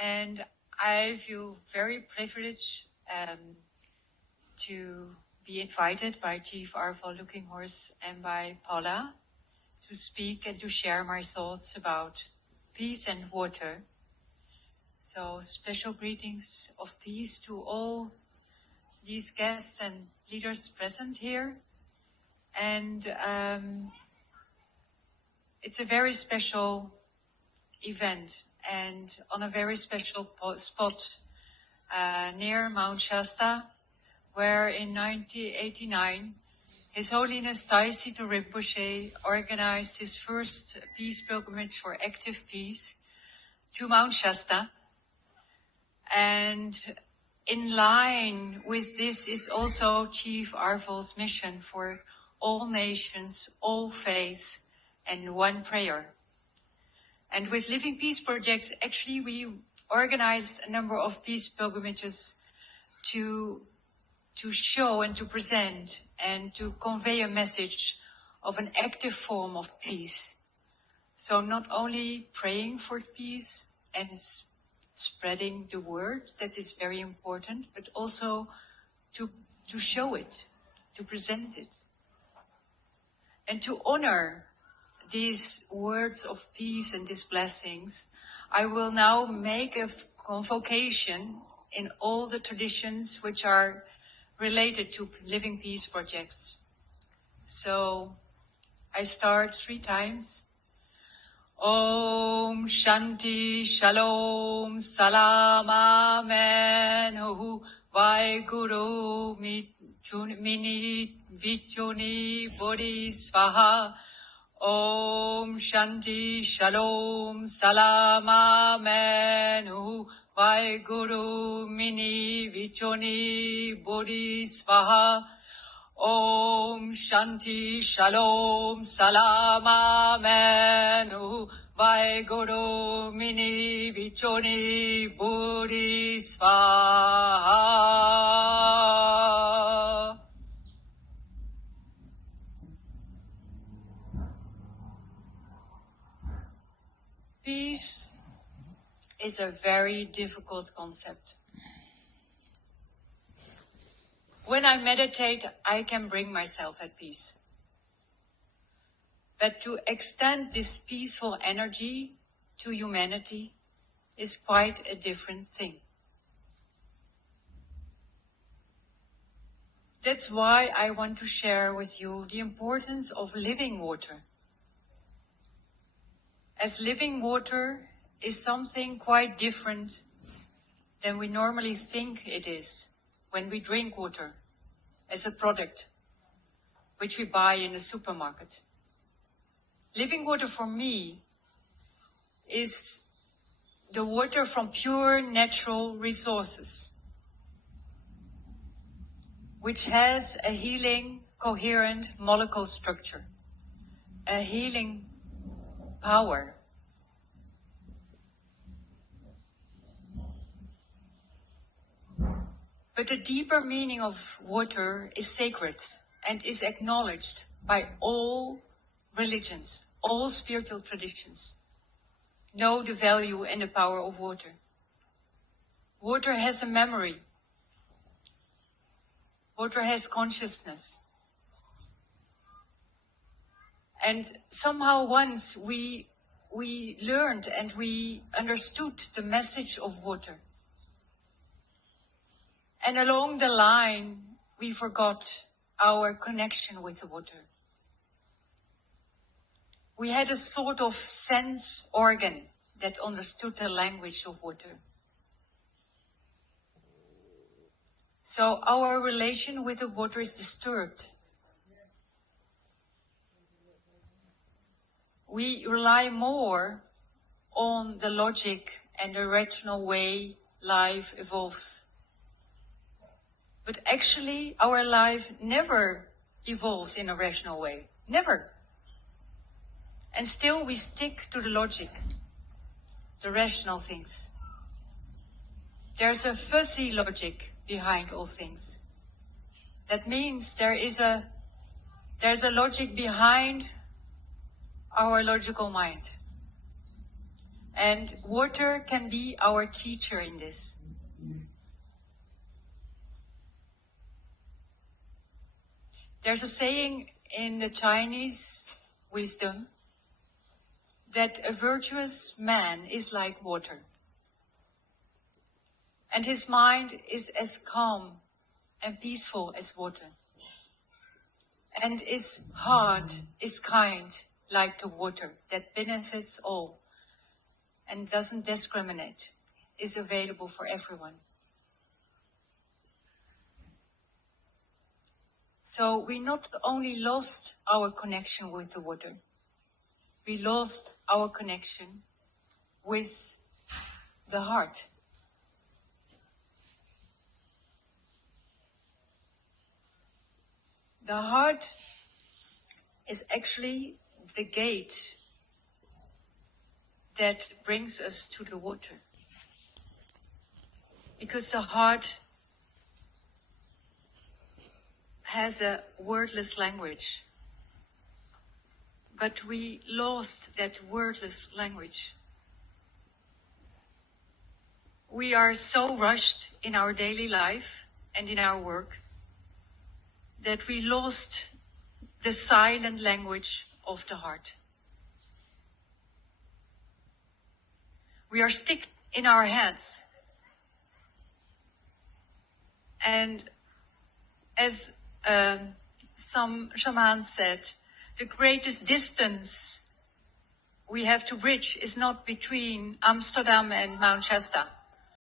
And I feel very privileged to be invited by Chief Arval Looking Horse and by Paula to speak and to share my thoughts about peace and water. So special greetings of peace to all these guests and leaders present here. And it's a very special event and on a very special spot near Mount Shasta, where in 1989 His Holiness Taisito Rinpoche organized his first peace pilgrimage for active peace to Mount Shasta. And in line with this is also Chief Arval's mission for all nations, all faiths, and one prayer. And with Living Peace Projects, actually we organized a number of peace pilgrimages to show and to present and to convey a message of an active form of peace. So not only praying for peace and spreading the word, that is very important, but also to show it, to present it. And to honor these words of peace and these blessings, I will now make a convocation in all the traditions which are related to Living Peace Projects. So I start 3 times. Om Shanti Shalom Salam Amen Hu Vaiguru Mini Vichoni Bodhi Svaha. Om Shanti Shalom Salam Amen Hu Vaiguru Mini Vichoni Bodhi Svaha. Om Shanti Shalom Salam Amen Hu Vaiguru Mini Vichoni Bodhi Svaha. Peace is a very difficult concept. When I meditate, I can bring myself at peace. But to extend this peaceful energy to humanity is quite a different thing. That's why I want to share with you the importance of living water. As living water is something quite different than we normally think it is when we drink water as a product which we buy in the supermarket. Living water for me is the water from pure natural resources, which has a healing, coherent molecule structure, a healing power. But the deeper meaning of water is sacred and is acknowledged by all religions, all spiritual traditions. Know the value and the power of water. Water has a memory. Water has consciousness. And somehow once we learned and we understood the message of water. And along the line, we forgot our connection with the water. We had a sort of sense organ that understood the language of water. So our relation with the water is disturbed. We rely more on the logic and the rational way life evolves. But actually, our life never evolves in a rational way. Never. And still we stick to the logic, the rational things. There's a fuzzy logic behind all things. That means there's a logic behind our logical mind. And water can be our teacher in this. There's a saying in the Chinese wisdom that a virtuous man is like water. And his mind is as calm and peaceful as water. And his heart is kind like the water that benefits all and doesn't discriminate, is available for everyone. So we not only lost our connection with the water, we lost our connection with the heart. The heart is actually the gate that brings us to the water. Because the heart has a wordless language. But we lost that wordless language. We are so rushed in our daily life and in our work that we lost the silent language of the heart. We are stuck in our heads. And as some shaman said, the greatest distance we have to bridge is not between Amsterdam and Mount Shasta.